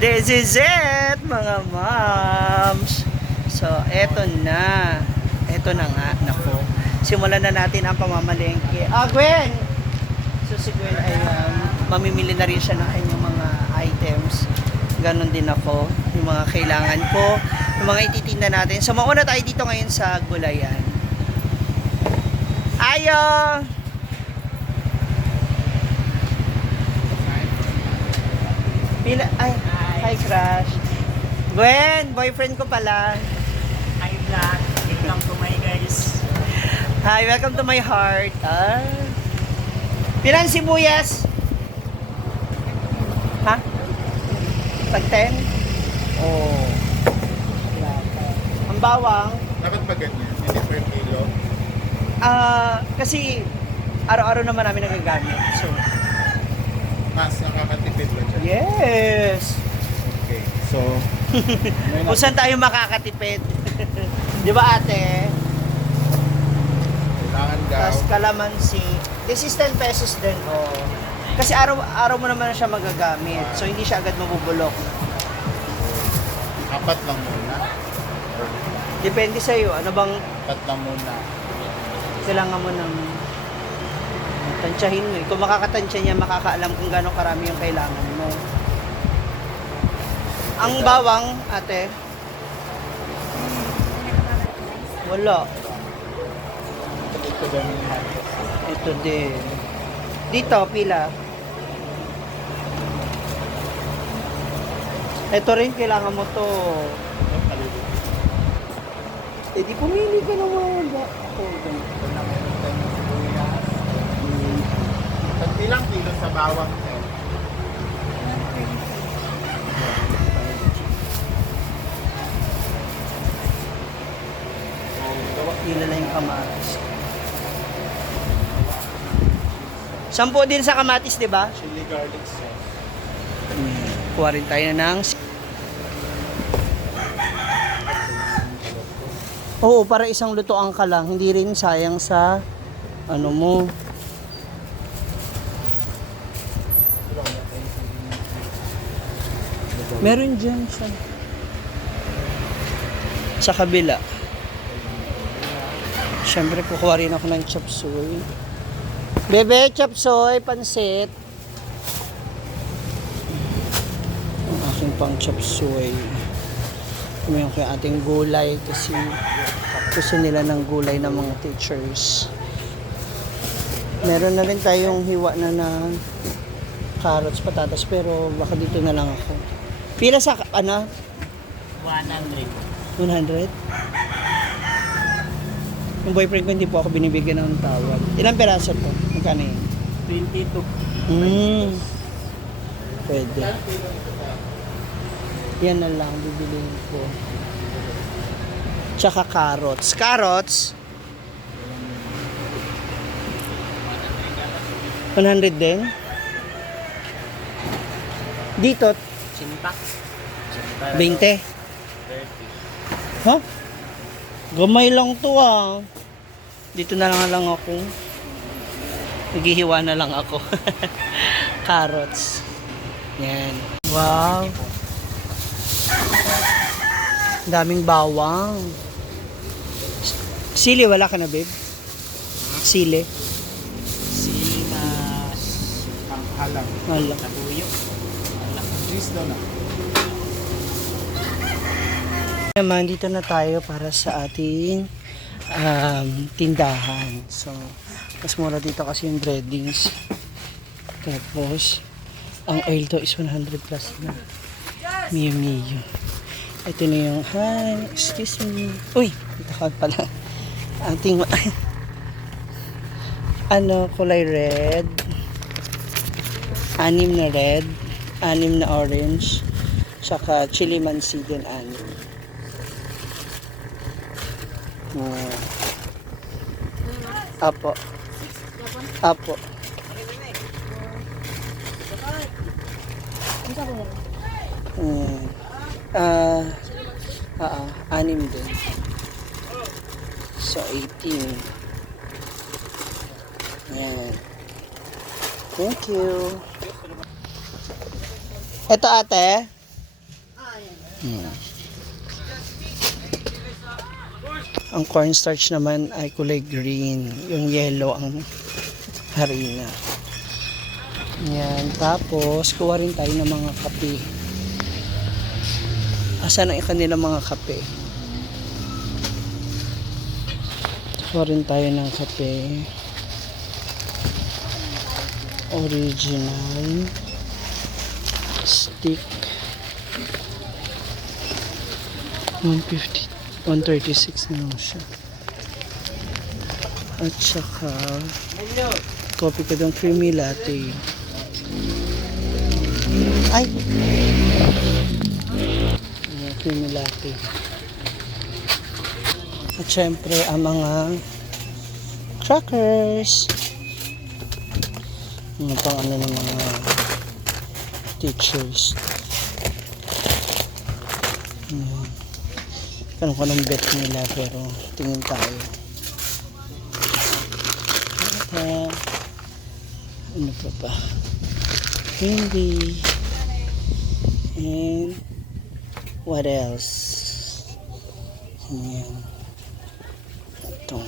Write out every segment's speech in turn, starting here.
This is it, mga moms. So, eto na. Eto na nga, nako. Simulan na natin ang pamamalengke. Gwen! So, si Gwen ay mamimili na rin siya ng kanyang mga items. Ganon din ako. Yung mga kailangan ko. Yung mga ititinda natin. So, mauna tayo dito ngayon sa gulayan. Ayo! Pila, ay, hi Crush. Gwen, boyfriend ko pala. Hi vlog, welcome to my guys. Hi, welcome to my heart. Pilan sibuyas? Ha? Tag 10? Oh. Ang bawang? Dapat ba ganyan? Hindi per kilo? Kasi araw-araw naman namin nagagamit. So, Mas nakakatipid ba dyan? yes. Okay. So, Kung saan tayo makakatipid. Di ba ate? kailangan daw. Tapos kalamansi. This is 10 pesos din. Oh. Kasi araw mo naman siya magagamit. So, hindi siya agad mabubulok. Apat lang muna. Depende sa'yo. Ano bang Apat lang muna. kailangan mo ng tansyahin mo. Kung makakatansya niya, makakaalam kung gaano karami yung kailangan mo. Ang bawang, ate? Wala. Ito ganun yan. Ito din. Dito, pila. Ito rin, kailangan mo to. Eh, di pumili ka ng mga Pag ilang kilo sa bawang eh? pila na yung kamatis. 10 din sa kamatis, di ba? Chili garlic sauce. Kuha rin tayo ng... Oo, para isang lutoan ka lang. Hindi rin sayang sa ano mo. Meron dyan sa kabila. Siyempre, kukuha rin ako ng chop suey. Bebe, chop suey, pansit. Ang aking pang chop suey. Kumayon ko yung ating gulay kasi gusto nila ng gulay ng mga teachers. Meron na rin tayong hiwa na carrots, patatas, pero baka dito na lang ako. Pila sa, 100. 100? Yung boyfriend ko hindi po ako binibigyan ng tawad. Ilang peraso to? Magkano yun? 22. Pwede. Yan na lang, bibiliin ko. Tsaka carrots. Carrots? 100 din? Dito, Sintak. 20. 30. Ha? Gamay lang to ah. Dito na lang ako. Naghihiwa na lang ako. Carrots. Yan. Wow. Daming bawang. Sili, wala ka na, babe? Sili. Sili na Ang halang. Wala. nabuyo. Cheese daw na. Naman, dito na tayo para sa ating tindahan. So, mas mura dito kasi yung breadings. Tapos, ang oil to is 100 plus na. Mio Mio. Ito na yung, hi, excuse me. Uy, ito ka pala. Ating, kulay red. 6 na red. 6 na orange. Saka chili mansi din 6. Apo. Apo. Anim din. So, 18. Yan. Thank you. Ito ate. Ang cornstarch naman ay kulay green. Yung yellow ang harina. Yan. Tapos, kuha rin tayo ng mga kape. Asan ang kanilang mga kape? Kuha rin tayo ng kape. Original. Stick. 150. 136 na lang siya. At saka coffee ko ng creamy latte. Ay! Ayan, creamy latte. At syempre ang mga crackers. Ano pang ano ng mga teachers. Ayan. Tanong ko ng bet nila pero tingin tayo. At ano pa ba? Hindi. And what else? Ayan. Ito.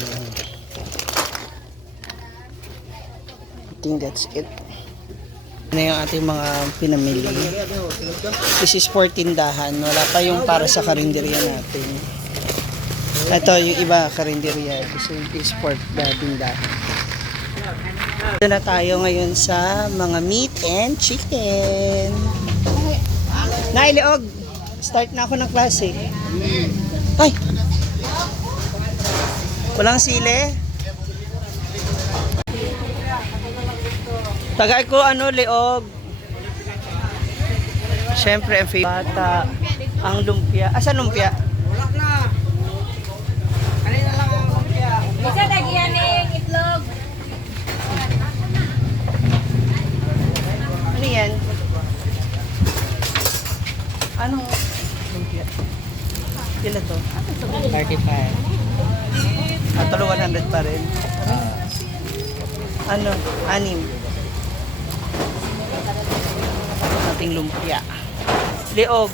Ayan. I think that's it. Na yung ating mga pinamili. This is for tindahan. Wala pa yung para sa karinderya natin. Ito yung iba karinderya. This is for tindahan. Ito na tayo ngayon sa mga meat and chicken. Nailiog! Start na ako ng klase. Ay! Walang sili? Tagay ko ano, liog. Siyempre, ang favorite. Bata, ang lumpia. Asan lumpia? Wala na. Kanina lang ang lumpia. Isa dagihan ng itlog. Ano yan? Anong lumpia? Kila to? 35. At 100 pa rin. Ano? 6. Ating lumpia. Liog.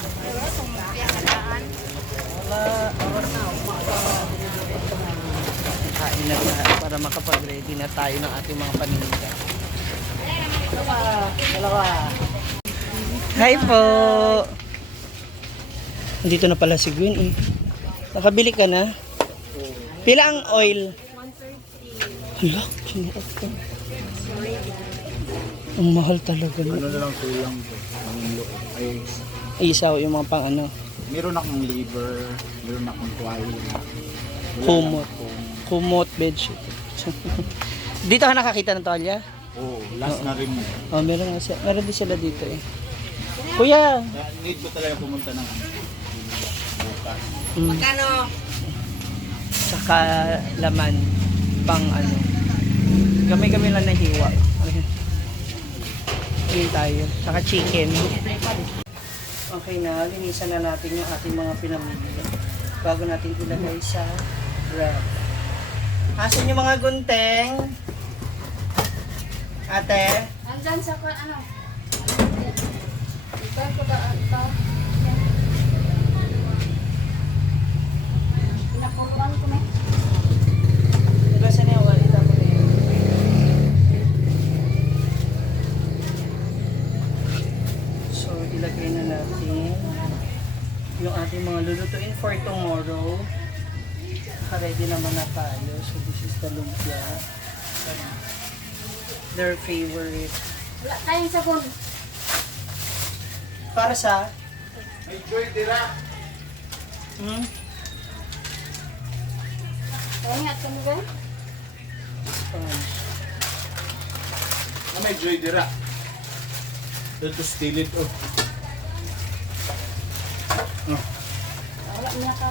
Kain na para makapag-ready na tayo ng ating mga paninda. Dalawa. Hi po. Dito na pala si Gwen eh. Nakabili ka na? Pila ang oil? 130. Hala, kinuot ko. Ang mahal talaga. Ano na lang kulang ko. Ang ay, Isaw yung mga pang ano. meron akong liver, meron akong tuwalya. Kumot. Kumot bedsheet. Dito ka nakakita ng tolya? Oo, last na rin mo. Oh, meron din sila dito eh. Kuya! Need ko talaga pumunta ng bukas. Magkano? Saka laman. Pang ano. Kami lang nahiwa. Ngayon tayo. Saka chicken. Okay na, linisan na natin yung ating mga pinamili. Bago natin ilagay sa wrap. Asan yung mga gunteng? Ate? Andyan sa ano? Ito ko ba ito? Pinakuruan ko na. Nagasan yung walita ko na yun. So, ilagay na natin yung ating mga lulutuin for tomorrow. Ready naman na tayo. So, this is the lumpia. Their favorite. Wala tayong sabon. Para sa? May joy dira. Hmm? Ingat ka mo ba? Sponge. May joy dira. Dito stilid oh. Wala niya ka.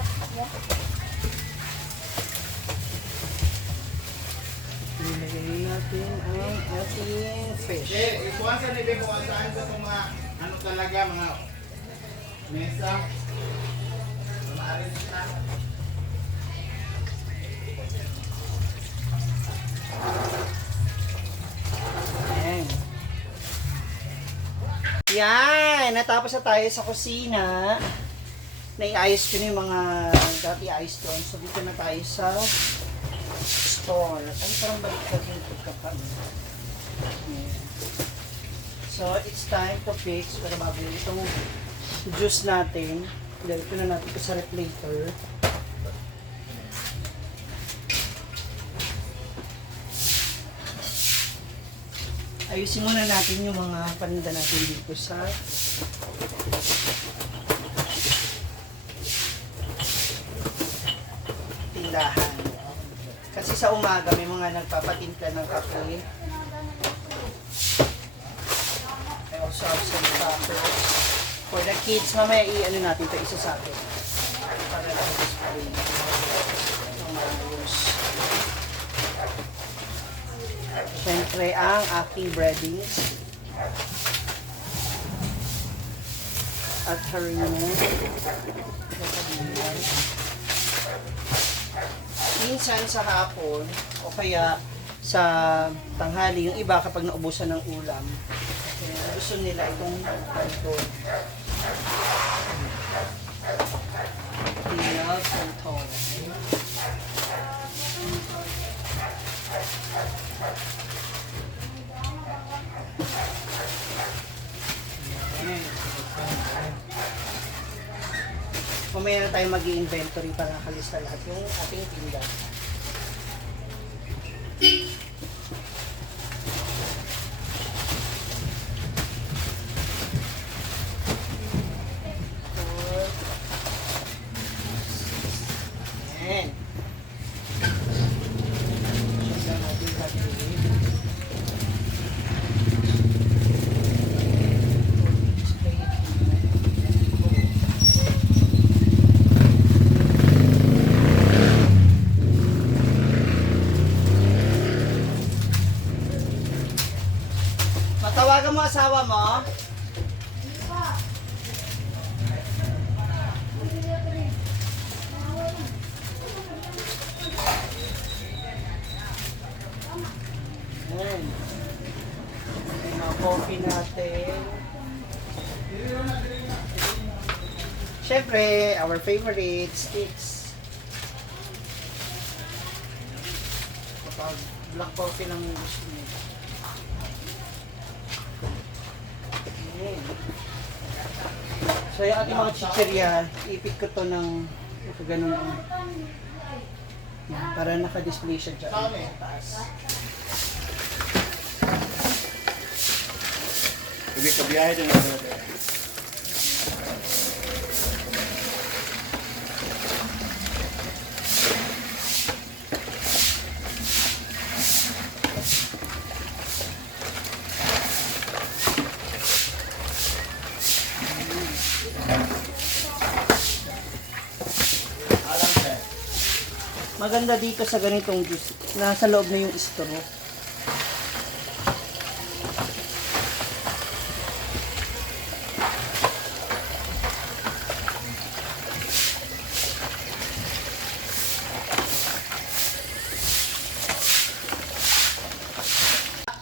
Ilagay natin ang ating fish. Ikuwasan ni Bebo saan sa itong mga ano talaga mga mesa. Maaring na. Ayan. Yan, natapos na tayo sa kusina. Naiayos ko na yung mga dati ayos doon. So, dito na tayo sa store. Ay, parang baliktad yung pagkapan. So, it's time to fix para mabili itong juice natin. Ilagay ko na natin ito sa refrigerator. Ayusin muna natin yung mga paninda natin dito sa tindahan. Kasi sa umaga may mga nagpapatimpla ng kape. I also have some crackers. For the kids, mamaya i-ano natin ito, isa sa akin. Para na-display. Ang maayos. Siyempre, ang aking breadings. At harina. Minsan sa hapon, o kaya sa tanghali, yung iba kapag naubusan ng ulam, gusto nila itong kanto. Love kanto. Mamaya na tayo mag-i-inventory para nakalista lahat yung ating tinda. Ayan. Siyempre natin natin. Matawagan mo asawa mo? Ayan. Yung mga coffee natin. Siyempre, our favorite sticks. Kapag black coffee lang yung gusto niyo. Ayan. So yung ating mga chichirya, ipit ko to ng ganun. Yan, para naka-display siya dyan sa taas. Hindi ka biyahe din ako. Maganda dito sa ganitong juice, nasa loob na yung straw.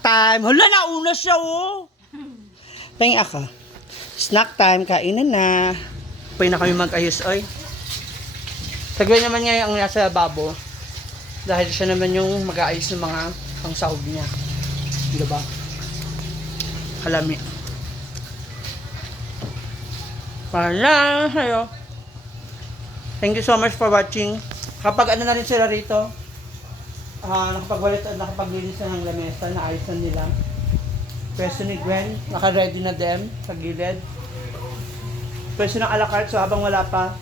Time. Hala, nauna siya, oh. Pahinga ka. Snack time, kainan na. Pwede na kami mag-ayos, oy. Sagway naman nga ang nasa babo. Dahil siya naman yung mag-aayos ng mga pangsahog niya. Diba? Kalami. Pala, ayo. Thank you so much for watching. Kapag ano na rin sila rito, nakapaglinis na ng lamesa, naayos na nila. Pwesto ni Gwen, naka-ready na dem sa gilid. Pwesto ng a la carte, so habang wala pa,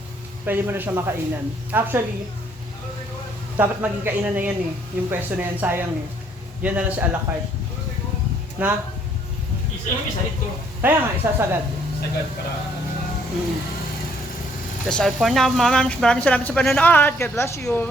pwede mo na siya makainan. Actually, dapat maging kainan na yan eh. Yung pwesto na yan, sayang eh. Yan na lang si a la carte. Na? Isa ito. Kaya nga, isasagad. Sagad ka. That's all for now, Mama. Maraming salamat sa panonood. God bless you.